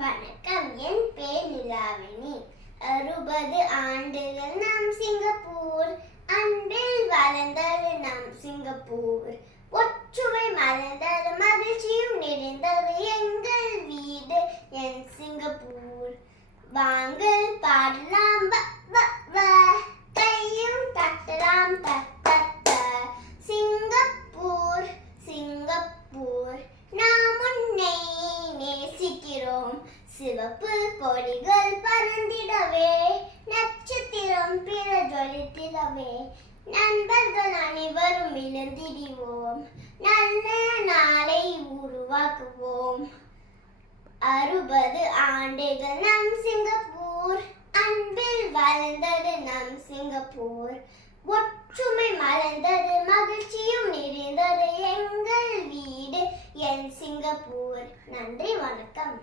வணக்கம். என் பேர் நிலாவினி. 60 ஆண்டுகள் நம் சிங்கப்பூர், அன்பில் வளர்ந்தது நம் சிங்கப்பூர். ஒற்றுமை மலர்ந்தது, மகிழ்ச்சியும் நிறைந்தது எங்கள் வீடு என் சிங்கப்பூர். வாங்கள் பாடலாம் வ வ வ, கையும் தட்டலாம் த த த. சிங்கப்பூர் சிங்கப்பூர், நாம் உன்னை நேசிக்கிறோம். சிவப்பு கொடிகள் பறந்திடவே, நட்சத்திரம் பிரஜொலித்திடவே, நண்பர்கள் அனைவரும் இழந்திடுவோம், நல்ல நாளை உருவாக்குவோம். 60 ஆண்டுகள் நம் சிங்கப்பூர், அன்பில் வளர்ந்தது நம் சிங்கப்பூர். ஒற்றுமை மலர்ந்தது, மகிழ்ச்சியும் நிறைந்தது எங்கள் வீடு என் சிங்கப்பூர். நன்றி, வணக்கம்.